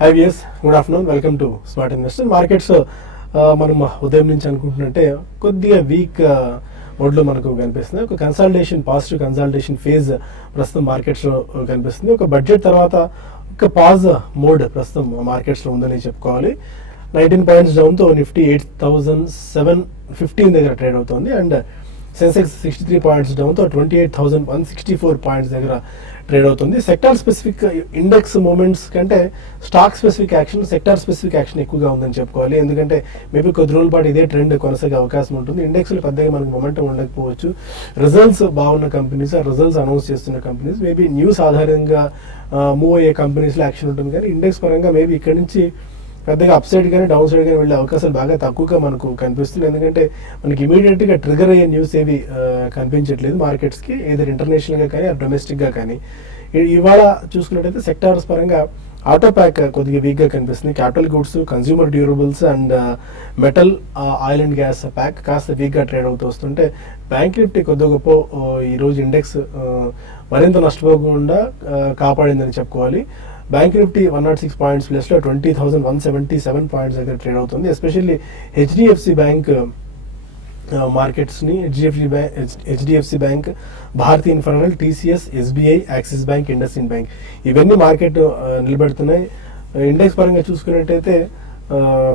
High weirs, good afternoon. Welcome to smart investor. Markets మనం ఉదయం నుంచి అనుకుంటున్నట్టే కొద్దిగా వీక్ మోడ్లో మనకు కనిపిస్తుంది. ఒక పాజిటివ్ కన్సల్టేషన్ ఫేజ్ ప్రస్తుతం మార్కెట్స్లో కనిపిస్తుంది. ఒక బడ్జెట్ తర్వాత ఒక పాజ్ మోడ్ ప్రస్తుతం మార్కెట్స్లో ఉందని చెప్పుకోవాలి. 19 పాయింట్స్ డౌన్తో నిఫ్టీ 8,715 దగ్గర ట్రేడ్ అవుతుంది. అండ్ సెన్సెక్స్ 63 పాయింట్స్ డౌన్తో 28,164 పాయింట్స్ దగ్గర ట్రేడ్ అవుతుంది. సెక్టార్ స్పెసిఫిక్ ఇండెక్స్ మూమెంట్స్ కంటే stock specific action, sector specific action ఎక్కువగా ఉందని చెప్పుకోవాలి. ఎందుకంటే మేబీ కొద్ది రోజుల పాటు ఇదే ట్రెండ్ కొనసాగే అవకాశం ఉంటుంది. ఇండెక్స్లో పెద్దగా మనకు మొమెంటం ఉండకపోవచ్చు. రిజల్ట్స్ బాగున్న కంపెనీస్, ఆ రిజల్ట్స్ అనౌన్స్ చేస్తున్న కంపెనీస్, మేబీ న్యూస్ ఆధారంగా మూవ్ అయ్యే కంపెనీస్లో యాక్షన్ ఉంటుంది. కానీ ఇండెక్స్ పరంగా మేబీ ఇక్కడ నుంచి పెద్దగా అప్ సైడ్ కానీ డౌన్ సైడ్ కానీ వెళ్ళే అవకాశాలు బాగా తక్కువగా మనకు కనిపిస్తుంది. ఎందుకంటే మనకి ఇమీడియట్గా ట్రిగర్ అయ్యే న్యూస్ ఏవి కనిపించట్లేదు మార్కెట్స్కి, ఏదైనా ఇంటర్నేషనల్గా కానీ డొమెస్టిక్గా కానీ. ఇవాళ చూసుకున్నట్టయితే సెక్టార్స్ పరంగా ఆటో ప్యాక్ కొద్దిగా వీక్గా కనిపిస్తుంది. Capital goods, consumer durables and metal, oil and gas pack కాస్త వీక్గా ట్రేడ్ అవుతూ వస్తుంటే బ్యాంక్ నిఫ్టీ కొద్దిగా గొప్ప ఈరోజు ఇండెక్స్ మరింత నష్టపోకుండా కాపాడిందని చెప్పుకోవాలి. బ్యాంక్ నిఫ్టీ 106 పాయింట్స్ ప్లస్లో 20,177 పాయింట్స్ దగ్గర ట్రేడ్ అవుతుంది. ఎస్పెషల్లీ హెచ్డిఎఫ్సి బ్యాంక్ మార్కెట్స్ని, HDFC Bank, Bharti Infratel, TCS, SBI, Axis Bank, IndusInd Bank ఇవన్నీ మార్కెట్ నిలబెడుతున్నాయి. ఇండెక్స్ పరంగా చూసుకున్నట్టయితే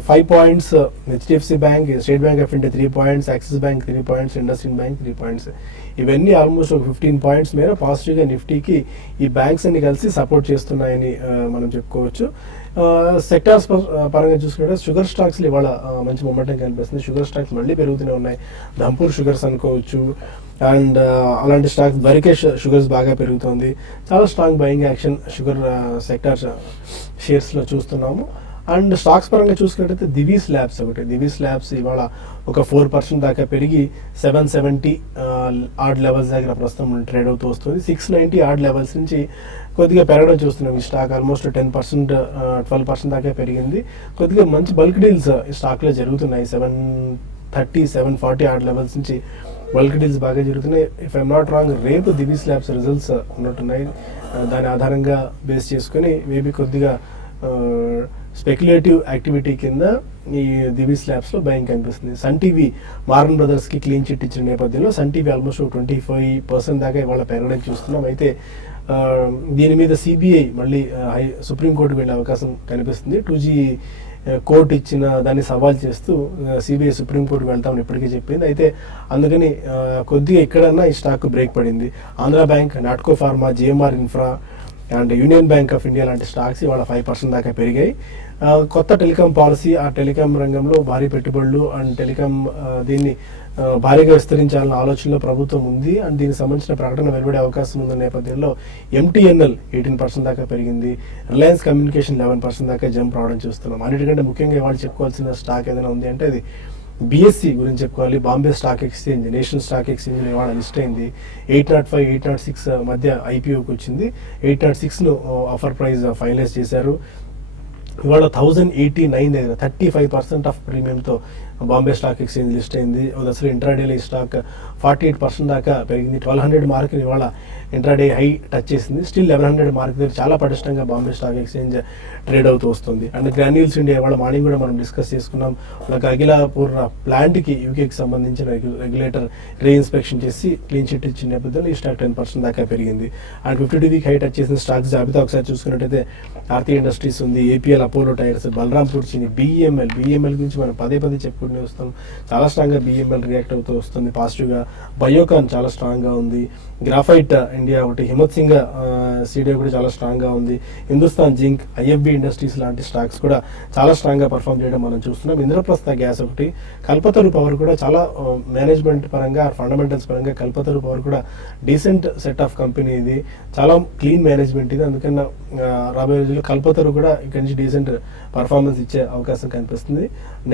5 points HDFC Bank, State Bank of India 3 points, Axis Bank 3 points, IndusInd Bank 3 points. ఇవన్నీ almost ఒక 15 points మేర పాజిటివ్గా నిఫ్టీకి ఈ బ్యాంక్స్ అన్ని కలిసి సపోర్ట్ చేస్తున్నాయని మనం చెప్పుకోవచ్చు. సెక్టార్స్ పరంగా చూసుకుంటే షుగర్ స్టాక్స్లో ఇవాళ మంచి మొమెంటం కనిపిస్తుంది. షుగర్ స్టాక్స్ మళ్ళీ పెరుగుతూనే ఉన్నాయి. దంపూర్ షుగర్స్ అనుకోవచ్చు. అండ్ అలాంటి స్టాక్స్ ద్వరికేష్ షుగర్స్ బాగా పెరుగుతుంది. చాలా strong buying action sugar sector షేర్స్లో చూస్తున్నాము. అండ్ స్టాక్స్ పరంగా చూసుకున్నట్టయితే దివీస్ ల్యాబ్స్ ఇవాళ ఒక 4% దాకా పెరిగి 770 ఆడ్ లెవెల్స్ దగ్గర ప్రస్తుతం ట్రేడ్ అవుతూ వస్తుంది. 690 ఆడ్ లెవెల్స్ నుంచి కొద్దిగా పెరగడం చూస్తున్నాం. ఈ స్టాక్ ఆల్మోస్ట్ 10%, 12% దాకా పెరిగింది. కొద్దిగా మంచి బల్క్ డీల్స్ ఈ స్టాక్లో జరుగుతున్నాయి. 730, 740 ఆడ్ లెవెల్స్ నుంచి బల్క్ డీల్స్ బాగా జరుగుతున్నాయి. ఇఫ్ ఐఎమ్ నాట్ రాంగ్ రేపు దివీస్ ల్యాబ్స్ రిజల్ట్స్ ఉన్నట్టున్నాయి. దాని ఆధారంగా బేస్ చేసుకుని మేబీ కొద్దిగా స్పెక్యులేటివ్ యాక్టివిటీ కింద ఈ దివీస్ ల్యాబ్స్లో బయింగ్ కనిపిస్తుంది. సన్ టీవీ వారన్ బ్రదర్స్కి క్లీన్ చిట్ ఇచ్చిన నేపథ్యంలో సన్ టీవీ ఆల్మోస్ట్ 25% దాకా ఇవాళ పెరగడం చూస్తున్నాం. అయితే దీని మీద సిబిఐ మళ్ళీ సుప్రీంకోర్టుకు వెళ్ళే అవకాశం కనిపిస్తుంది. 2G కోర్టు ఇచ్చిన దాన్ని సవాల్ చేస్తూ సిబిఐ సుప్రీంకోర్టుకు వెళ్తామని ఇప్పటికే చెప్పింది. అయితే అందుకని కొద్దిగా ఎక్కడన్నా ఈ స్టాక్ బ్రేక్ పడింది. Andhra bank, Natco pharma, GMR infra and union bank of India లాంటి స్టాక్స్ ఇవాళ 5% దాకా పెరిగాయి. కొత్త టెలికాం పాలసీ, ఆ టెలికాం రంగంలో భారీ పెట్టుబడులు అండ్ టెలికాం దీన్ని భారీగా విస్తరించాలన్న ఆలోచనలో ప్రభుత్వం ఉంది. అండ్ దీనికి సంబంధించిన ప్రకటన వెలువడే అవకాశం ఉన్న నేపథ్యంలో ఎంటీఎన్ఎల్ 18% దాకా పెరిగింది. రిలయన్స్ కమ్యూనికేషన్ 11% దాకా జంప్ రావడం చూస్తున్నాం. అన్నిటికంటే ముఖ్యంగా ఇవాళ చెప్పుకోవాల్సిన స్టాక్ ఏదైనా ఉంది అంటే అది బిఎస్సి గురించి చెప్పుకోవాలి. Bombay stock exchange, national stock ఎక్స్చేంజ్లో ఇవాళ లిస్ట్ అయింది. 805, 806 మధ్య ఐపీఓకి వచ్చింది. 806ను ఆఫర్ ప్రైస్ ఫైనలైజ్ చేశారు. ఇవాళ 1089 దగ్గర 35% ఆఫ్ ప్రీమియంతో బాంబే స్టాక్ ఎక్స్చేంజ్ లిస్ట్ అయింది. అసలు ఇంట్రాడేలో ఈ స్టాక్ 48% దాకా పెరిగింది. 1200 మార్కుని ఇవాళ ఇంట్రాడే హై టచ్ చేసింది. స్టిల్ 1100 మార్క్ దగ్గర చాలా పటిష్టంగా బాంబే స్టాక్ ఎక్స్చేంజ్ ట్రేడ్ అవుతూ వస్తుంది. అండ్ గ్రాన్యూల్స్ ఇండియా ఇవాళ మార్నింగ్ కూడా మనం డిస్కస్ చేసుకున్నాం. వాళ్ళకి అఖిలాపూర్ ప్లాంట్కి యూకేకి సంబంధించిన రెగ్యులేటర్ రీఇన్స్పెక్షన్ చేసి క్లీన్ చిట్ ఇచ్చిన నేపథ్యంలో ఈ స్టాక్ 10% దాకా పెరిగింది. అండ్ 52 వీక్ హై టచ్ చేసిన స్టాక్స్ జాబితా ఒకసారి చూసుకున్నట్టయితే ఆర్తి ఇండస్ట్రీస్ ఉంది, APL Apollo tyres, Balrampur Chini, BEML గురించి మనం పదే చెప్పుకుంటూ వస్తాం. చాలా స్ట్రాంగ్గా బిఈఎంఎల్ రియాక్ట్ అవుతూ వస్తుంది పాజిటివ్గా. బయోకాన్ చాలా స్ట్రాంగ్గా ఉంది. గ్రాఫైట్ ఇండియా ఒకటి, హిమ్మత్ సింగ్ సీడియో కూడా చాలా స్ట్రాంగ్గా ఉంది. హిందుస్థాన్ జింక్, ఐఎఫ్బి ఇండస్ట్రీస్ లాంటి స్టాక్స్ కూడా చాలా స్ట్రాంగ్గా పర్ఫామ్ చేయడం మనం చూస్తున్నాం. ఇంద్రప్రస్థ గ్యాస్ ఒకటి, కల్పతరు పవర్ కూడా చాలా మేనేజ్మెంట్ పరంగా, ఫండమెంటల్స్ పరంగా కల్పతరు పవర్ కూడా డీసెంట్ సెట్ ఆఫ్ కంపెనీ. ఇది చాలా క్లీన్ మేనేజ్మెంట్ ఇది. అందుకని రాబోయే రోజుల్లో కల్పతరు కూడా ఇక్కడి నుంచి డీసెంట్ పర్ఫార్మెన్స్ ఇచ్చే అవకాశం కనిపిస్తుంది.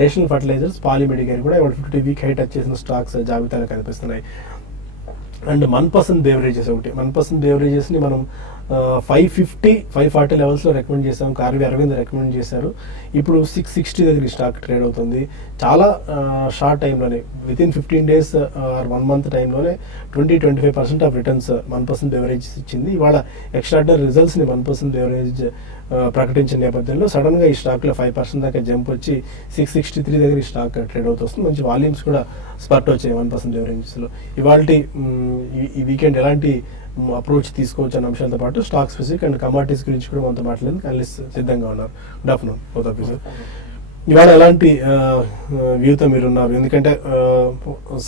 నేషనల్ ఫర్టిలైజర్స్, పాలిమెడికేర్ కూడా ఇవాళ 52 వీక్ హై టచ్ చేసిన స్టాక్స్ జాబితాలో కనిపిస్తున్నాయి. అండ్ మన్పసంద్ బేవరేజెస్ ఒకటి, మన్పసంద్ బేవరేజెస్ని మనం 550 540 లెవెల్స్లో రికమెండ్ చేసాం, కార్వి అరవింద్ రికమెండ్ చేశారు. ఇప్పుడు 660 దగ్గర స్టాక్ ట్రేడ్ అవుతుంది. చాలా షార్ట్ టైంలోనే, వితిన్ 15 days ఆర్ 1 month టైంలోనే 20-25% ఆఫ్ రిటర్న్స్ 1% బెవరేజ్ ఇచ్చింది. ఇవాళ ఎక్స్ట్రాడినరీ రిజల్ట్స్ని 1% బెవరేజ్ ప్రకటించిన నేపథ్యంలో సడన్గా ఈ స్టాక్లో 5% దాకా జంప్ వచ్చి 663 దగ్గర ఈ స్టాక్ ట్రేడ్ అవుతుంది. మంచి వాల్యూమ్స్ కూడా స్పర్ట్ వచ్చాయి 1% బెవరేజెస్లో. ఇవాళ ఈ వీకెండ్ ఎలాంటి అప్రోచ్ తీసుకోవచ్చు అన్న అంశాలతో పాటు స్టాక్ స్పెసిఫిక్ అండ్ కమాడిటీస్ గురించి కూడా మనతో మాట్లాడేందుకు అనలిస్ట్ సిద్ధంగా ఉన్నారు. Good afternoon both of you sir. ఇవాళ ఎలాంటి వ్యూతో మీరు ఉన్నారు? ఎందుకంటే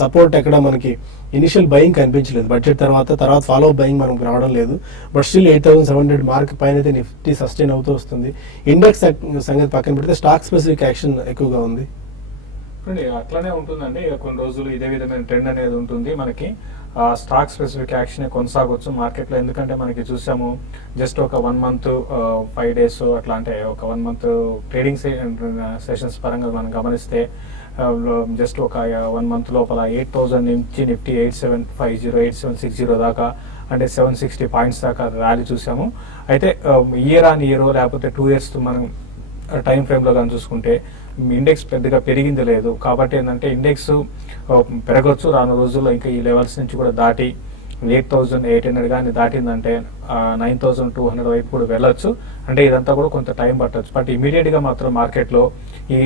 సపోర్ట్ ఎక్కడ మనకి ఇనిషియల్ బయింగ్ కనిపించలేదు, బడ్జెట్ తర్వాత ఫాలో అప్ బయింగ్ మనకు రావడం లేదు. బట్ స్టిల్ 8,700 మార్క్ పైన అయితే నిఫ్టీ సస్టైన్ అవుతూ వస్తుంది. ఇండెక్స్ సంగతి పక్కన పెడితే స్టాక్ స్పెసిఫిక్ యాక్షన్ ఎక్కువగా ఉంది. అట్లానే ఉంటుందండి. కొన్ని రోజులు ఇదే విధమైన ట్రెండ్ అనేది ఉంటుంది. మనకి స్టాక్ స్పెసిఫిక్ యాక్షన్ కొనసాగొచ్చు మార్కెట్లో. ఎందుకంటే మనకి చూసాము జస్ట్ ఒక 1 month 5 days అట్లా, అంటే ఒక 1 month ట్రేడింగ్ సెషన్స్ పరంగా మనం గమనిస్తే జస్ట్ ఒక 1 month లోపల 8,000 నుంచి నిఫ్టీ 8750 8760 దాకా, అంటే 760 పాయింట్స్ దాకా ర్యాలీ చూసాము. అయితే ఇయర్ ఆన్ ఇయర్ లేకపోతే 2 years మనం టైం ఫ్రేమ్లో కానీ చూసుకుంటే ఇండెక్స్ పెద్దగా పెరిగింది లేదు. కాబట్టి ఏంటంటే ఇండెక్స్ పెరగచ్చు రాను రోజుల్లో. ఇంకా ఈ లెవెల్స్ నుంచి కూడా దాటి 8,800 కానీ దాటిందంటే 9,200 వైపు కూడా వెళ్ళొచ్చు. అంటే ఇదంతా కూడా కొంత టైం పట్టచ్చు. బట్ ఇమీడియట్గా మాత్రం మార్కెట్లో ఈ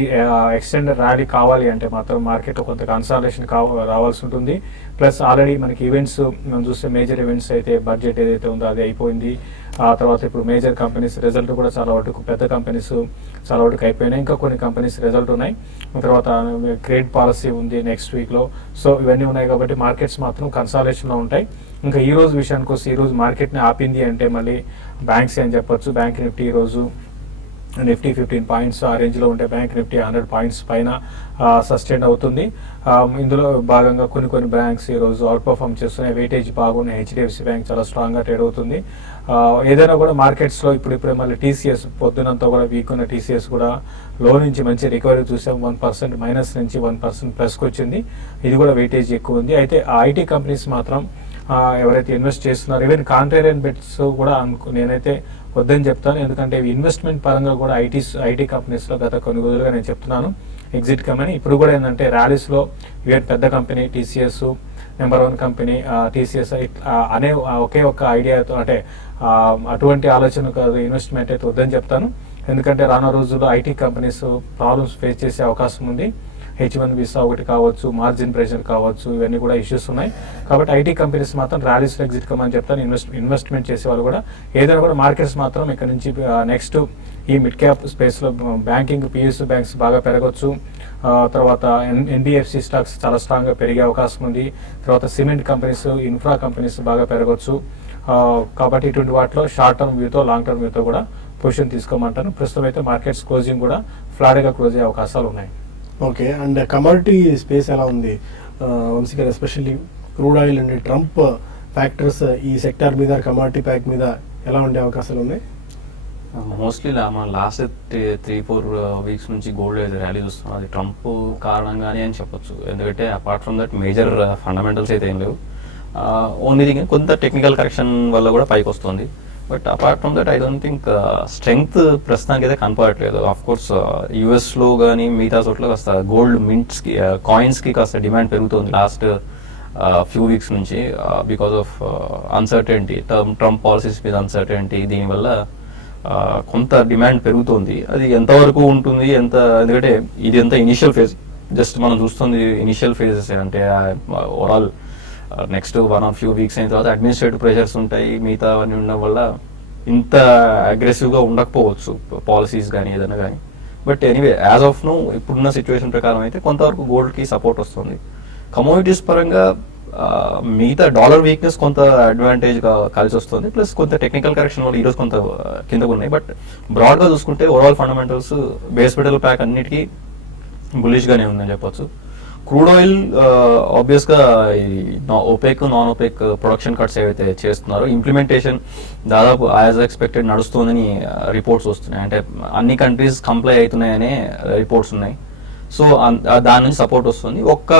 ఎక్స్టెండెడ్ ర్యాలీ కావాలి అంటే మాత్రం మార్కెట్లో కొంత కన్సాలిడేషన్ రావాల్సి ఉంటుంది. ప్లస్ ఆల్రెడీ మనకి ఈవెంట్స్ మనం చూస్తే మేజర్ ఈవెంట్స్ అయితే బడ్జెట్ ఏదైతే ఉందో అది అయిపోయింది. ఆ తర్వాత ఇప్పుడు మేజర్ కంపెనీస్ రిజల్ట్ కూడా చాలా వరకు, పెద్ద కంపెనీస్ చాలా వరకు అయిపోయినాయి. ఇంకా కొన్ని కంపెనీస్ రిజల్ట్ ఉన్నాయి. తర్వాత క్రెడిట్ పాలసీ ఉంది నెక్స్ట్ వీక్లో. సో ఇవన్నీ ఉన్నాయి కాబట్టి మార్కెట్స్ మాత్రం కన్సాలిడేషన్లో ఉంటాయి. ఇంకా ఈ రోజు విషయానికి వస్తే ఈ రోజు మార్కెట్ని ఆపింది అంటే మళ్ళీ బ్యాంక్స్ అని చెప్పొచ్చు. బ్యాంక్ నిఫ్టీ ఈరోజు నిఫ్టీ 15 పాయింట్స్ ఆ రేంజ్లో ఉంటే బ్యాంక్ నిఫ్టీ 100 పాయింట్స్ పైన సస్టైన్ అవుతుంది. ఇందులో భాగంగా కొన్ని బ్యాంక్స్ ఈరోజు అవుట్ పర్ఫార్మ్ చేస్తున్నాయి. వెయిటేజ్ బాగున్నాయి. హెచ్డిఎఫ్సి బ్యాంక్ చాలా స్ట్రాంగ్గా ట్రేడ్ అవుతుంది. ఏదైనా కూడా మార్కెట్స్లో ఇప్పుడే మళ్ళీ టీసీఎస్ పొద్దునంతా కూడా వీక్ ఉన్న టీసీఎస్ కూడా లో నుంచి మంచి రికవరీ చూసాం. 1% మైనస్ నుంచి 1% ప్లస్కి వచ్చింది. ఇది కూడా వెయిటేజ్ ఎక్కువ ఉంది. అయితే ఆ ఐటీ కంపెనీస్ మాత్రం ఎవరైతే ఇన్వెస్ట్ చేస్తున్నారో, ఈవెన్ కాంట్రేరియన్ బెట్స్ కూడా నేనైతే వద్దని చెప్తాను. ఎందుకంటే ఇన్వెస్ట్మెంట్ పరంగా కూడా ఐటీ కంపెనీస్లో గత కొన్ని రోజులుగా నేను చెప్తున్నాను ఎగ్జిట్ కమని. ఇప్పుడు కూడా ఏంటంటే ర్యాలీస్లో ఈవెన్ పెద్ద company TCS, number 1 company TCS అనే ఒకే ఒక్క ఐడియాతో, అంటే అటువంటి ఆలోచన కాదు ఇన్వెస్ట్మెంట్ అయితే వద్దని చెప్తాను. ఎందుకంటే రానున్న రోజుల్లో ఐటీ కంపెనీస్ ప్రాబ్లమ్స్ ఫేస్ చేసే అవకాశం ఉంది. H1 వీసా ఒకటి కావచ్చు, మార్జిన్ ప్రెషర్ కావచ్చు, ఇవన్నీ కూడా ఇష్యూస్ ఉన్నాయి. కాబట్టి ఐటీ కంపెనీస్ మాత్రం ర్యాలీస్లో ఎగ్జిట్ కమని చెప్తాను. ఇన్వెస్ట్మెంట్ చేసే వాళ్ళు కూడా ఏదైనా కూడా మార్కెట్స్ మాత్రం ఇక్కడ నుంచి నెక్స్ట్ ఈ మిడ్ క్యాప్ స్పేస్లో బ్యాంకింగ్, పిఎస్యూ బ్యాంక్స్ బాగా పెరగవచ్చు. తర్వాత ఎన్బిఎఫ్సి స్టాక్స్ చాలా స్ట్రాంగ్గా పెరిగే అవకాశం ఉంది. తర్వాత సిమెంట్ కంపెనీస్, ఇన్ఫ్రా కంపెనీస్ బాగా పెరగవచ్చు. కాబట్టి ఇటువంటి వాటిలో షార్ట్ టర్మ్ వ్యూతో, లాంగ్ టర్మ్ వ్యూతో కూడా పొజిషన్ తీసుకోమంటాను. ప్రస్తుతం అయితే మార్కెట్స్ క్లోజింగ్ కూడా ఫ్లాట్గా క్లోజ్ అయ్యే అవకాశాలు ఉన్నాయి. ఓకే, అండ్ కమోడిటీ స్పేస్ ఎలా ఉంది వంశీ గారు? Especially crude oil and Trump factors ఈ సెక్టార్ మీద, కమోడిటీ ప్యాక్ మీద ఎలా ఉండే అవకాశాలు ఉన్నాయి? మోస్ట్లీ మన లాస్ట్ 3-4 వీక్స్ నుంచి గోల్డ్ అయితే ర్యాలీ చూస్తున్నాం. అది ట్రంప్ కారణంగానే అని చెప్పొచ్చు. ఎందుకంటే apart from that major fundamentals అయితే ఏం లేవు. ఓన్లీ థింగ్ కొంత టెక్నికల్ కరెక్షన్ వల్ల కూడా పైకి వస్తుంది. But apart from that I don't think strength ప్రస్తుతానికి అయితే కనపడట్లేదు. ఆఫ్ కోర్స్ యూఎస్లో కానీ మిగతా చోట్ల కాస్త గోల్డ్ మింట్స్కి, కాయిన్స్కి కాస్త డిమాండ్ పెరుగుతుంది లాస్ట్ ఫ్యూ వీక్స్ నుంచి because of uncertainty, Trump policies మీద అన్సర్టెనిటీ. దీనివల్ల కొంత డిమాండ్ పెరుగుతుంది. అది ఎంతవరకు ఉంటుంది, ఎందుకంటే ఇది ఎంత ఇనిషియల్ ఫేజ్, జస్ట్ మనం చూస్తుంది ఇనిషియల్ ఫేజెస్. అంటే overall next 1 or few weeks అయిన తర్వాత అడ్మినిస్ట్రేటివ్ ప్రెషర్స్ ఉంటాయి, మిగతా అవన్నీ ఉండడం వల్ల ఇంత అగ్రెసివ్గా ఉండకపోవచ్చు పాలసీస్ కానీ ఏదైనా కానీ. But anyway as of now ఇప్పుడున్న సిచ్యువేషన్ ప్రకారం అయితే కొంతవరకు గోల్డ్కి సపోర్ట్ వస్తుంది. కమోడిటీస్ పరంగా మిగతా డాలర్ వీక్నెస్ కొంత అడ్వాంటేజ్గా కలిసి వస్తుంది. ప్లస్ కొంత టెక్నికల్ కరెక్షన్ వల్ల ఈరోజు కొంత కిందకు ఉన్నాయి. బట్ బ్రాడ్గా చూసుకుంటే overall fundamentals base metal pack అన్నిటికీ బులిష్గానే ఉందని చెప్పొచ్చు. క్రూడ్ ఆయిల్ ఆబ్వియస్గా ఈ OPEC, non OPEC production cuts ఏవైతే చేస్తున్నారో ఇంప్లిమెంటేషన్ దాదాపు యాజ్ ఎక్స్పెక్టెడ్ నడుస్తుందని రిపోర్ట్స్ వస్తున్నాయి. అంటే అన్ని కంట్రీస్ కంప్లై అవుతున్నాయనే రిపోర్ట్స్ ఉన్నాయి. సో దాని నుంచి సపోర్ట్ వస్తుంది. ఒక్క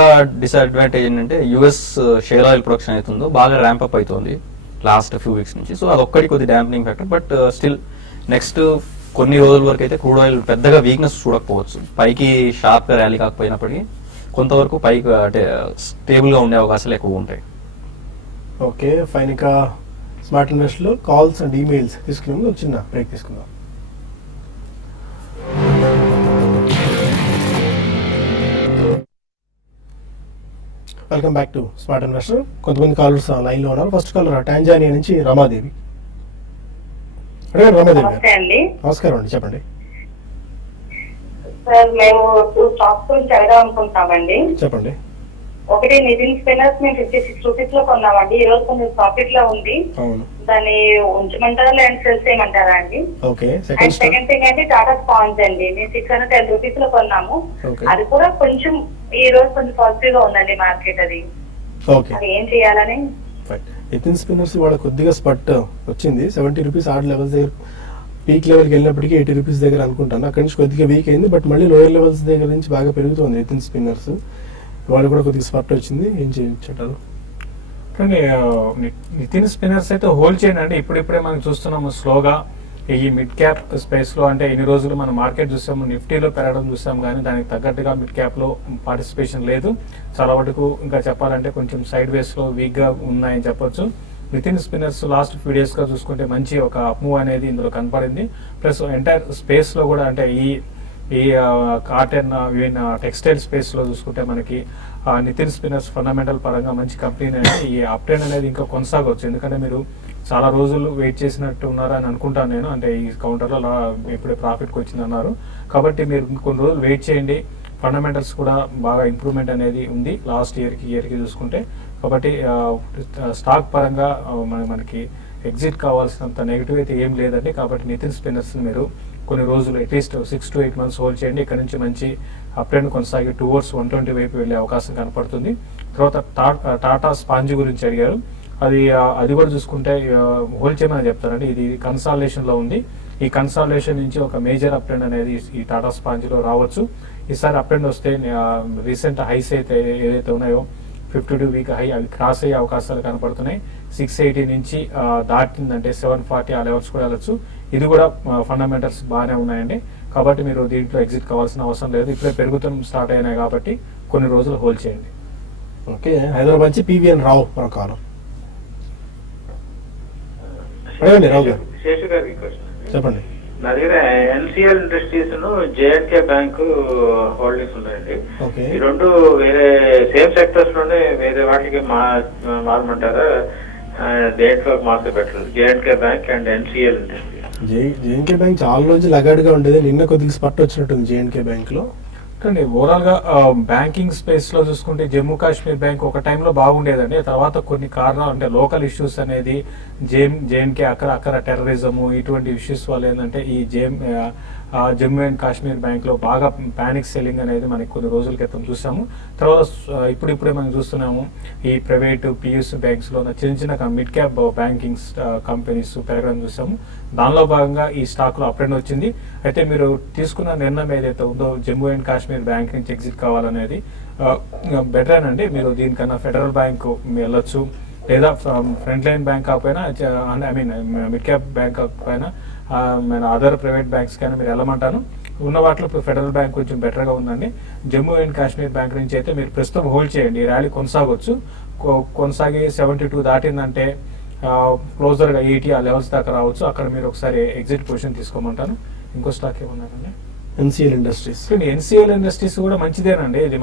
డిసడ్వాంటేజ్ ఏంటంటే యుఎస్ షేర్ ఆయిల్ ప్రొడక్షన్ అవుతుందో బాగా ర్యాంప్ అప్ అవుతుంది. లాస్ట్ ఫ్యూ వీక్స్ నుంచి. సో అదొక్కటి కొద్ది డాంపనింగ్ ఫ్యాక్టర్. బట్ స్టిల్ నెక్స్ట్ కొన్ని రోజుల వరకు అయితే క్రూడ్ ఆయిల్ పెద్దగా వీక్నెస్ చూడకపోవచ్చు. పైకి షార్ప్గా ర్యాలీ కాకపోయినప్పటికీ కొంతవరకు పైకి అంటే స్టేబుల్గా ఉండే అవకాశాలు ఎక్కువ ఉంటాయి. Okay fine. ఇక స్మార్ట్ ఇన్వెస్ట్లో కాల్స్ అండ్ ఈమెయిల్స్ తీసుకునే ముందు ఒక చిన్న బ్రేక్ తీసుకుందాం. Welcome back to smart investor. కొంతమంది కాలర్స్ లైన్లో ఉన్నారు. ఫస్ట్ కాలర్ టాంజానియా నుంచి రమాదేవి. అడగండి రమాదేవి గారు. నమస్తే అండి. నమస్కారం అండి, చెప్పండి. సార్ మేము 2 స్టాక్స్ గురించి అడగాలి అనుకుంటున్నామండి. చెప్పండి. ఒకటి నితిన్ స్పిన్నర్స్ మేము 56 రూపీస్ లో కొన్నామండి. ఈ రోజు కొంచెం ప్రాఫిట్ లో ఉంది. అవును. దాన్ని ఉంచమంటారా లేదంటే సేల్ చేయమంటారా అండి? ఓకే. అండ్ సెకండ్ థింగ్ అంటే టాటా స్పాంజ్ అండి. మేము 610 రూపీస్ లో కొన్నాము. Okay. అది కూడా కొంచెం ఈ రోజు కొంచెం పాజిటివ్ గా ఉందండి మార్కెట్. అది ఓకే అది ఏం చేయాలని. నితిన్ స్పిన్నర్స్ ఇవాళ కొద్దిగా స్పట్ వచ్చింది. 70 రూపీస్ ఆర్డ్ లెవెల్స్ దగ్గర పీక్ లెవెల్కి వెళ్ళినప్పటికీ 80 రూపీస్ దగ్గర అనుకుంటాను. అక్కడి నుంచి కొద్దిగా వీక్ అయింది. బట్ మళ్ళీ లోయర్ లెవెల్స్ దగ్గర నుంచి బాగా పెరుగుతుంది నితిన్ స్పిన్నర్స్. ఇవాళ కూడా కొద్దిగా స్పట్ వచ్చింది. ఏం చేయొచ్చు? కానీ నితిన్ స్పిన్నర్స్ అయితే హోల్డ్ చేయండి అండి. ఇప్పుడిప్పుడే మనం చూస్తున్నాము స్లోగా ఈ మిడ్ క్యాప్ స్పేస్ లో. అంటే ఇన్ని రోజులు మనం మార్కెట్ చూసాము, నిఫ్టీలో పెరగడం చూసాం, కానీ దానికి తగ్గట్టుగా మిడ్ క్యాప్ లో పార్టిసిపేషన్ లేదు. చాలా వరకు ఇంకా చెప్పాలంటే కొంచెం సైడ్ వేస్ లో వీక్ గా ఉన్నాయని చెప్పొచ్చు. Nitin spinners last few days గా చూసుకుంటే మంచి ఒక అప్ మూవ్ అనేది ఇందులో కనపడింది. ప్లస్ ఎంటైర్ స్పేస్ లో కూడా అంటే ఈ కాటన్ ఈవెన్ టెక్స్టైల్ స్పేస్ లో చూసుకుంటే మనకి నితిన్ స్పిన్నర్స్ ఫండమెంటల్ పరంగా మంచి కంపెనీ అనేది ఈ అప్ ట్రెండ్ అనేది ఇంకా కొనసాగవచ్చు. ఎందుకంటే మీరు చాలా రోజులు వెయిట్ చేసినట్టు ఉన్నారు అని అనుకుంటాను నేను. అంటే ఈ కౌంటర్లో ఇప్పుడే ప్రాఫిట్కి వచ్చింది అన్నారు కాబట్టి మీరు కొన్ని రోజులు వెయిట్ చేయండి. ఫండమెంటల్స్ కూడా బాగా ఇంప్రూవ్మెంట్ అనేది ఉంది లాస్ట్ ఇయర్కి చూసుకుంటే. కాబట్టి స్టాక్ పరంగా మనకి ఎగ్జిట్ కావాల్సినంత నెగిటివ్ అయితే ఏం లేదండి. కాబట్టి నితిన్ స్పిన్నర్స్ మీరు కొన్ని రోజులు అట్లీస్ట్ 6 to 8 months హోల్డ్ చేయండి. ఇక్కడ నుంచి మంచి అప్ ట్రెండ్ కొనసాగి టువర్డ్స్ 120 వైపు వెళ్ళే అవకాశం కనపడుతుంది. తర్వాత టాటా స్పాంజ్ గురించి అడిగారు. అది కూడా చూసుకుంటే హోల్డ్ చేయమని చెప్తారండి. ఇది కన్సాలిడేషన్ లో ఉంది. ఈ కన్సాలిడేషన్ నుంచి ఒక మేజర్ అప్ ట్రెండ్ అనేది ఈ టాటా స్పాంజ్ లో రావచ్చు. ఈసారి అప్ ట్రెండ్ వస్తే రీసెంట్ హైస్ అయితే ఏదైతే ఉన్నాయో 52 వీక్ హై అవి క్రాస్ అయ్యే అవకాశాలు కనపడుతున్నాయి. 680 నుంచి దాటిందంటే 740 ఆ లెవెల్స్ కూడా వెళ్ళొచ్చు. ఇది కూడా ఫండమెంటల్స్ బాగానే ఉన్నాయండి. కాబట్టి మీరు దీంట్లో ఎగ్జిట్ కావాల్సిన అవసరం లేదు. ఇప్పుడే పెరుగుతున్న స్టార్ట్ అయినాయి కాబట్టి కొన్ని రోజులు హోల్డ్ చేయండి. ఓకే. హైదరాబాద్ నుంచి పివిఎన్ రావు మన కాలం. అడగండి రావు గారు. శేషు గారికి క్వశ్చన్. చెప్పండి. నా దగ్గర NCL industries J&K bank holdings ఉన్నాయండి. ఓకే. ఈ రెండు వేరే సేమ్ సెక్టర్స్ లోనే వేరే వాటికి మారమంటారా? దేంట్లో market better? J&K bank and NCL industries. J&K bank చాలా రోజులు లగాడుగా ఉండేది. నిన్న కొద్దిగా స్పట్ వచ్చినట్టుంది జేఎన్కే బ్యాంక్ లో. కానీ ఓవరాల్ గా బ్యాంకింగ్ స్పేస్ లో చూసుకుంటే జమ్మూ కాశ్మీర్ బ్యాంక్ ఒక టైంలో బాగుండేదండి. తర్వాత కొన్ని కారణాలు అంటే లోకల్ ఇష్యూస్ అనేది జేఎన్కే అక్కడ టెర్రరిజము ఇటువంటి ఇష్యూస్ వల్ల ఏంటంటే ఈ జమ్మూ అండ్ కాశ్మీర్ బ్యాంక్ లో బాగా పానిక్ సెల్లింగ్ అనేది మనకి కొన్ని రోజుల క్రితం చూసాము. తర్వాత ఇప్పుడిప్పుడే మనం చూస్తున్నాము ఈ ప్రైవేట్ పిఎస్యు బ్యాంక్స్ లో చిన్న మిడ్ క్యాప్ బ్యాంకింగ్ కంపెనీస్ పెరగడం చూసాము. దానిలో భాగంగా ఈ స్టాక్ లో అప్ ట్రెండ్ వచ్చింది. అయితే మీరు తీసుకున్న నిర్ణయం ఏదైతే ఉందో జమ్మూ అండ్ కాశ్మీర్ బ్యాంక్ నుంచి ఎగ్జిట్ కావాలనేది బెటర్ అండి. మీరు దీనికన్నా ఫెడరల్ బ్యాంక్ వెళ్ళొచ్చు, లేదా ఫ్రంట్ లైన్ బ్యాంక్ కాకపోయినా I mean mid cap bank కాకపోయినా అదర్ ప్రైవేట్ బ్యాంక్స్ కానీ మీరు వెళ్ళమంటాను. ఉన్న వాటిలో ఇప్పుడు ఫెడరల్ బ్యాంక్ కొంచెం బెటర్గా ఉందండి. జమ్మూ అండ్ కాశ్మీర్ బ్యాంక్ నుంచి అయితే మీరు ప్రస్తుతం హోల్డ్ చేయండి. ఈ ర్యాలీ కొనసాగొచ్చు. కొనసాగి 72 దాటిందంటే క్లోజర్గా 80 ఆ లెవెల్స్ దాకా రావచ్చు. అక్కడ మీరు ఒకసారి ఎగ్జిట్ పొజిషన్ తీసుకోమంటాను. ఇంకో స్టాక్ ఏమన్నారండి? NCL industries. ఎన్సిఎల్ ఇండస్ట్రీస్ కూడా మంచిదేనండి. ఇది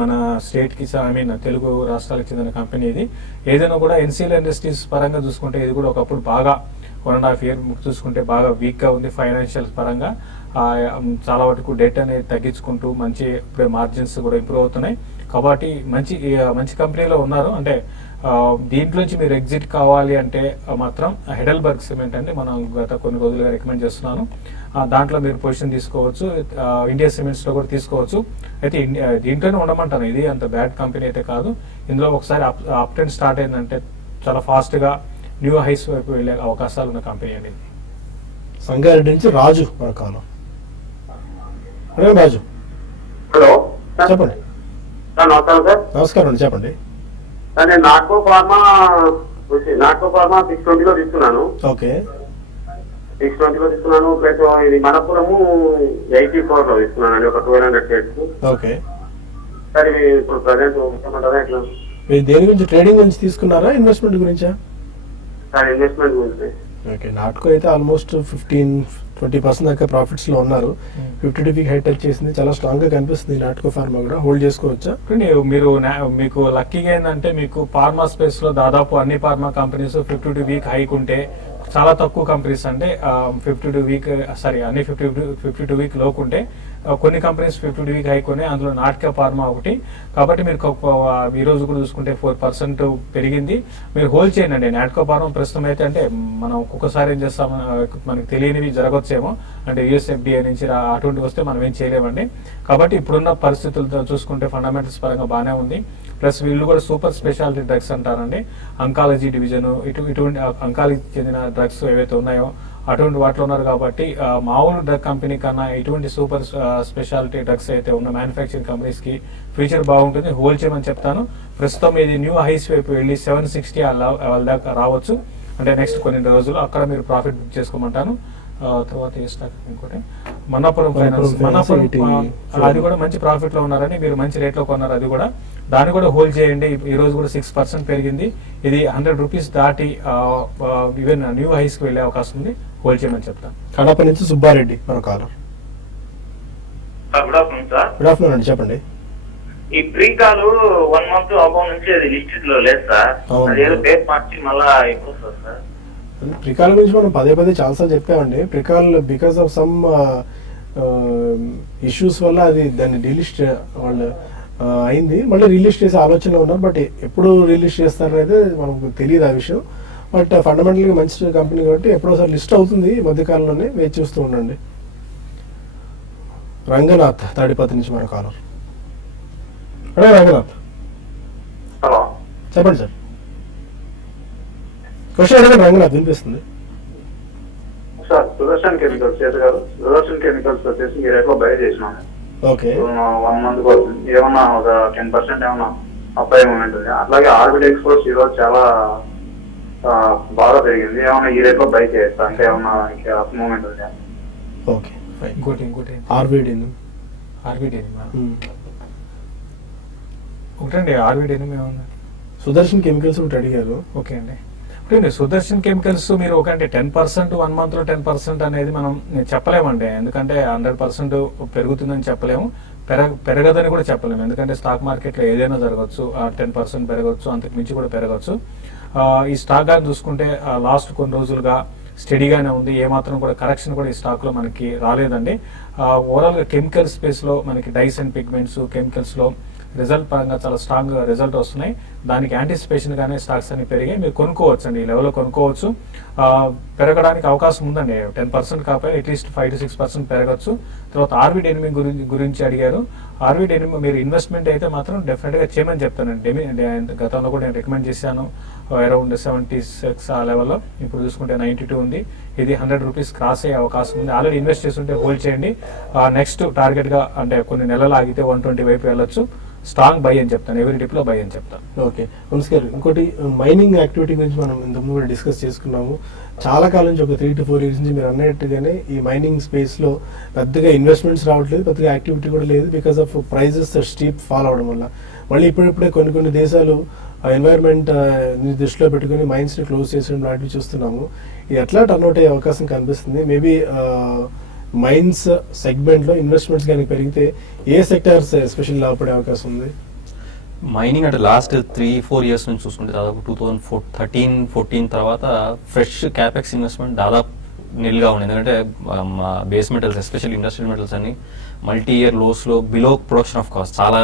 మన స్టేట్కి ఐ మీన్ తెలుగు రాష్ట్రాలకు చెందిన కంపెనీ. ఇది ఏదైనా కూడా ఎన్సిఎల్ ఇండస్ట్రీస్ పరంగా చూసుకుంటే ఇది కూడా ఒకప్పుడు బాగా 1.5 year చూసుకుంటే బాగా వీక్గా ఉంది ఫైనాన్షియల్ పరంగా. చాలా వరకు డెట్ అనేది తగ్గించుకుంటూ మంచి ఇప్పుడే మార్జిన్స్ కూడా ఇంప్రూవ్ అవుతున్నాయి. కాబట్టి మంచి కంపెనీలో ఉన్నారు. అంటే దీంట్లోంచి మీరు ఎగ్జిట్ కావాలి అంటే మాత్రం హెడెల్బర్గ్ సిమెంట్ అంటే మనం గత కొన్ని రోజులుగా రికమెండ్ చేస్తున్నాను. దాంట్లో మీరు పొజిషన్ తీసుకోవచ్చు. ఇండియా సిమెంట్స్లో కూడా తీసుకోవచ్చు. అయితే దీంట్లోనే ఉండమంటాను. ఇది అంత బ్యాడ్ కంపెనీ అయితే కాదు. ఇందులో ఒకసారి అప్ ట్రెండ్ స్టార్ట్ అయిందంటే చాలా ఫాస్ట్గా న్యూ హైస్ వైపు వెళ్ళే అవకాశాలు ఉన్న కంపెనీ అండి. సంగారెడ్డి నుంచి రాజు మన కాలం. రాజు హలో చెప్పండి. నమస్కారం సార్. నమస్కారం అండి, చెప్పండి. సార్ నేను నాటకో ఫార్మా నాటో ఫార్మా 620 లో తీసుకున్నాను. ఓకే 620 లో తీసుకున్నాను. ప్లస్ ఇది మనపురము 84 లో తీసుకున్నాను అండి, ఒక 1200 షేర్స్. ఓకే సార్ ఇవి ఇప్పుడు ప్రజెంట్ ఏమంటారా ఎట్లా మీరు దేని గురించి, ట్రేడింగ్ గురించి తీసుకున్నారా ఇన్వెస్ట్మెంట్ గురించా? సార్ ఇన్వెస్ట్మెంట్ గురించి? ఓకే, నాట్కో అయితే ఆల్మోస్ట్ 15-20% దాకా ప్రాఫిట్స్ లో ఉన్నారు. 52 వీక్ హై టచ్ చేసింది, చాలా స్ట్రాంగ్ గా కనిపిస్తుంది నాట్కో ఫార్మా కూడా. హోల్డ్ చేసుకోవచ్చా? మీరు మీకు లక్కీగా ఏంటంటే మీకు ఫార్మా స్పేస్ లో దాదాపు అన్ని ఫార్మా కంపెనీస్ 52 వీక్ హైక్ ఉంటే చాలా తక్కువ కంపెనీస్ అంటే 52 వీక్ అన్ని 52 వీక్ లోకుంటే కొన్ని కంపెనీస్ 52 వీక్ హైక్ ఉన్నాయి, అందులో నాటక ఫార్మా ఒకటి. కాబట్టి మీరు ఈ రోజు కూడా చూసుకుంటే 4% పెరిగింది. మీరు హోల్డ్ చేయండి. నాటకో ఫార్మా ప్రస్తుతం అయితే అంటే మనం ఒక్కొక్కసారి ఏం చేస్తాం, మనకు తెలియనివి జరగచ్చేమో, అంటే యుఎస్ఎఫ్డిఐ నుంచి అటువంటి వస్తే మనం ఏం చేయలేమండి. కాబట్టి ఇప్పుడున్న పరిస్థితులతో చూసుకుంటే ఫండమెంటల్స్ పరంగా బాగానే ఉంది. ప్లస్ వీళ్ళు కూడా సూపర్ స్పెషాలిటీ డ్రగ్స్ అంటారండి, అంకాలజీ డివిజన్, ఇటువంటి అంకాలజీ చెందిన డ్రగ్స్ ఏవైతే ఉన్నాయో అటువంటి వాటిలో ఉన్నారు. కాబట్టి మామూలు డ్రగ్ కంపెనీ కన్నా ఇటువంటి సూపర్ స్పెషాలిటీ డ్రగ్స్ అయితే ఉన్న మ్యానుఫ్యాక్చరింగ్ కంపెనీస్ కి ఫ్యూచర్ బాగుంటుంది. హోల్డ్ చేయమని చెప్తాను. ప్రస్తుతం ఇది న్యూ హైస్ వైపు వెళ్ళి 760 వాళ్ళ దాకా రావచ్చు, అంటే నెక్స్ట్ కొన్ని రోజులు అక్కడ మీరు ప్రాఫిట్ బుక్ చేసుకోమంటాను. తర్వాత ఏ స్టాక్ ఇంకోటి మన్నపురం ఫైనాన్స్, అది కూడా మంచి ప్రాఫిట్ లో ఉన్నారని, మీరు మంచి రేట్ లో కొన్నారు, అది కూడా దాన్ని కూడా హోల్డ్ చేయండి. ఈ రోజు కూడా 6% పెరిగింది. ఇది 100 రూపీస్ దాటి ఈవెన్ న్యూ హైస్ కి వెళ్ళే అవకాశం ఉంది. హోల్డ్ చేయమని చెప్తాను. కడప నుంచి సుబ్బారెడ్డి మన caller. Good afternoon sir. Good afternoon అండి, చెప్పండి. ఈ ప్రీ కాల్ 1 month అబౌవ్ నుంచి అది లిస్టెడ్ లో లేదు సార్. అది ఏదో పేరు మార్చి మళ్ళా ఎక్కువ వస్తుంది సార్. ప్రికాల్ గురించి మనం పదే చాలాసార్లు చెప్పామండి. Pricol because of some issues వల్ల అది దాన్ని డిలిస్ట్ వాళ్ళు అయింది, మళ్ళీ రిలీజ్ చేసే ఆలోచనలో ఉన్నారు. బట్ ఎప్పుడు రిలీజ్ చేస్తారనేది మనకు తెలియదు ఆ విషయం. బట్ ఫండమెంటల్గా మంచి కంపెనీ కాబట్టి ఎప్పుడోసారి లిస్ట్ అవుతుంది ఈ మధ్యకాలంలోనే, వేచి చూస్తూ ఉండండి. రంగనాథ్ తాడిపత్రి నుంచి మన కాలర్. అదే రంగనాథ్, హలో చెప్పండి సార్. క్వశ్చన్ అడగండి రంగనాథ్, వినిపిస్తుంది. సార్ సుదర్శన్ కెమికల్స్ చేశారు. సుదర్శన్ కెమికల్స్ వచ్చేసి ఈ రేట్లో బై చేసినాము. ఓకే 1 month కోసం ఏమన్నా ఒక 10% ఏమన్నా అప్లై మూమెంట్ ఉంది. అట్లాగే ఆర్బిట్ ఎక్స్పోర్ట్స్ ఈరోజు చాలా బాగా పెరిగింది. ఏమన్నా ఈ రేట్లో బై చేయొచ్చు అంటే ఏమన్నా అప్ మూమెంట్ ఉంది? Okay fine. ఇంకోటి ఆర్బిడి ఒకటండి, ఆర్బిడి ఏమన్నా సుదర్శన్ కెమికల్స్ ఒకటి అడిగారు. ఓకే అండి. ఇప్పుడు సుదర్శన్ కెమికల్స్ మీరు ఒక 10% 1 month లో 10% అనేది మనం చెప్పలేమండి. ఎందుకంటే 100% పెరుగుతుందని చెప్పలేము, పెరగదని కూడా చెప్పలేము. ఎందుకంటే స్టాక్ మార్కెట్లో ఏదైనా జరగవచ్చు, 10% పెరగవచ్చు, అంతకు మించి కూడా పెరగవచ్చు. ఈ స్టాక్ గాని చూసుకుంటే లాస్ట్ కొన్ని రోజులుగా స్టడీగానే ఉంది. ఏమాత్రం కూడా కరెక్షన్ కూడా ఈ స్టాక్ లో మనకి రాలేదండి. ఓవరాల్ గా కెమికల్ స్పేస్ లో మనకి డైస్ అండ్ పిగ్మెంట్స్ కెమికల్స్ లో రిజల్ట్ పరంగా చాలా స్ట్రాంగ్ రిజల్ట్ వస్తున్నాయి. దానికి యాంటిసిపేషన్ గానే స్టాక్స్ అన్ని పెరిగాయి. మీరు కొనుక్కోవచ్చు అండి, ఈ లెవెల్లో కొనుక్కోవచ్చు. పెరగడానికి అవకాశం ఉందండి. 10% కాకపోతే అట్లీస్ట్ 5 to 6% పెరగచ్చు. తర్వాత ఆర్బిడ్ ఎనిమి గురించి అడిగారు. ఆర్బిడ్ ఎనిమి మీరు ఇన్వెస్ట్మెంట్ అయితే మాత్రం డెఫినెట్ గా చేయమని చెప్తానండి. గతంలో కూడా నేను రికమెండ్ చేశాను అరౌండ్ 76 ఆ లెవెల్లో. ఇప్పుడు చూసుకుంటే 92 ఉంది. ఇది 100 రూపీస్ క్రాస్ అయ్యే అవకాశం ఉంది. ఆల్రెడీ ఇన్వెస్ట్ చేస్తుంటే హోల్డ్ చేయండి. నెక్స్ట్ టార్గెట్ గా అంటే కొన్ని నెలలు ఆగితే 120 వైపు వెళ్ళొచ్చు. స్ట్రాంగ్ బై అని చెప్తాను, ఎవరి డిప్ లో బై అని చెప్తాను. ఓకే నమస్కారం. ఇంకోటి మైనింగ్ యాక్టివిటీ గురించి మనం ఇంతకుముందు కూడా డిస్కస్ చేసుకున్నాము. చాలా కాలం నుంచి ఒక 3 to 4 years నుంచి మీరు అన్నట్టుగానే ఈ మైనింగ్ స్పేస్ లో పెద్దగా ఇన్వెస్ట్మెంట్స్ రావట్లేదు, పెద్దగా యాక్టివిటీ కూడా లేదు because of prices steep fall అవడం వల్ల. మళ్ళీ ఇప్పుడిప్పుడే కొన్ని దేశాలు ఎన్వైరన్మెంట్ దృష్టిలో పెట్టుకుని మైన్స్ ని క్లోజ్ చేసడం లాంటివి చూస్తున్నాము. ఇది ఎట్లా టర్న్అవుట్ అయ్యే అవకాశం కనిపిస్తుంది? మేబీ మైన్స్ సెగ్మెంట్ లో ఇన్వెస్ట్మెంట్స్ కానీ పెరిగితే ఏ సెక్టార్స్ ఎస్పెషల్లీ లాభపడే అవకాశం ఉంది? మైనింగ్ అంటే లాస్ట్ 3-4 years నుంచి చూసుకుంటే దాదాపు 2013-14 తర్వాత ఫ్రెష్ క్యాపెక్స్ ఇన్వెస్ట్మెంట్ దాదాపు నిల్గా ఉంది. ఎందుకంటే base metals especially industrial metals అన్ని మల్టీ ఇయర్ లోస్ లో బిలో ప్రొడక్షన్ ఆఫ్ కాస్ట్, చాలా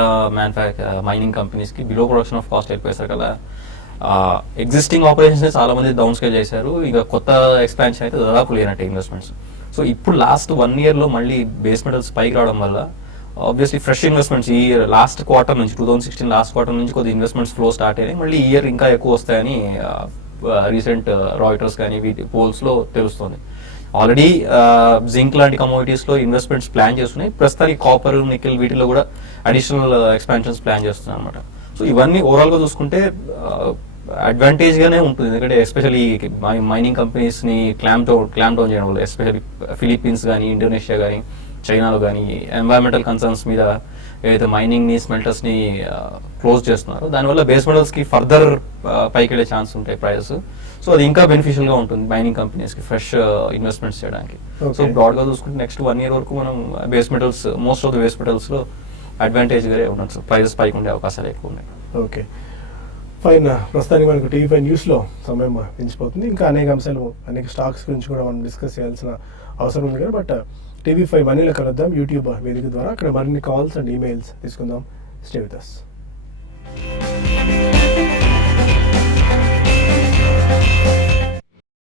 మైనింగ్ కంపెనీస్ కి బిలో ప్రొడక్షన్ ఆఫ్ కాస్ట్ అయిపోయేసరికి కదా ఎగ్జిస్టింగ్ ఆపరేషన్స్ చాలా మంది డౌన్ స్కేల్ చేశారు. ఇక కొత్త ఎక్స్పాన్షన్ అయితే దాదాపు లేనట్టే ఇన్వెస్ట్మెంట్స్. సో ఇప్పుడు లాస్ట్ 1 year లో మళ్ళీ బేస్ మెటల్స్ పైకి రావడం వల్ల ఆబ్వియస్లీ ఫ్రెష్ ఇన్వెస్ట్మెంట్స్ ఈ లాస్ట్ క్వార్టర్ నుంచి 2016 లాస్ట్ క్వార్టర్ నుంచి కొద్ది ఇన్వెస్ట్మెంట్స్ ఫ్లో స్టార్ట్ అయ్యాయి. మళ్ళీ ఈ ఇయర్ ఇంకా ఎక్కువ వస్తాయని రీసెంట్ రాయిటర్స్ కానీ వీటి పోల్స్ లో తెలుస్తుంది. ఆల్రెడీ జింక్ లాంటి కమోడిటీస్ లో ఇన్వెస్ట్మెంట్స్ ప్లాన్ చేస్తున్నాయి. ప్రస్తుతానికి కాపర్, నికెల్ వీటిలో కూడా అడిషనల్ ఎక్స్పాన్షన్స్ ప్లాన్ చేస్తున్నాయి అనమాట. సో ఇవన్నీ ఓవరాల్ గా చూసుకుంటే అడ్వాంటేజ్గానే ఉంటుంది, ఎందుకంటే ఎస్పెషల్లీ మైనింగ్ కంపెనీస్ని క్లాంప్ డౌన్ చేయడం వల్ల, ఎస్పెషల్లీ ఫిలిప్పీన్స్ కానీ ఇండోనేషియా కానీ చైనాలో కానీ ఎన్వైరన్మెంటల్ కన్సర్న్స్ మీద ఏదైతే మైనింగ్ని స్మెల్టర్స్ని క్లోజ్ చేస్తున్నారో దానివల్ల బేస్ మెటల్స్కి ఫర్దర్ పైకి వెళ్ళే ఛాన్స్ ఉంటాయి ప్రైజెస్. సో అది ఇంకా బెనిఫిషియల్గా ఉంటుంది మైనింగ్ కంపెనీస్కి ఫ్రెష్ ఇన్వెస్ట్మెంట్స్ చేయడానికి. సో బ్రాడ్గా చూసుకుంటే నెక్స్ట్ 1 year వరకు మనం base metals, most of the base మెటల్స్లో అడ్వాంటేజ్గా ఉండొచ్చు, ప్రైజెస్ పైకి ఉండే అవకాశాలు ఎక్కువ ఉన్నాయి. Okay fine. ప్రస్తుతానికి మనకు టీవీ5 న్యూస్లో సమయం పెంచిపోతుంది. ఇంకా అనేక అంశాలు, అనేక స్టాక్స్ గురించి కూడా మనం డిస్కస్ చేయాల్సిన అవసరం ఉంది కదా. బట్ టీవీ5 మనీలో కలుద్దాం యూట్యూబ్ వేదిక ద్వారా. అక్కడ మరిన్ని కాల్స్ అండ్ ఈమెయిల్స్ తీసుకుందాం. Stay with us.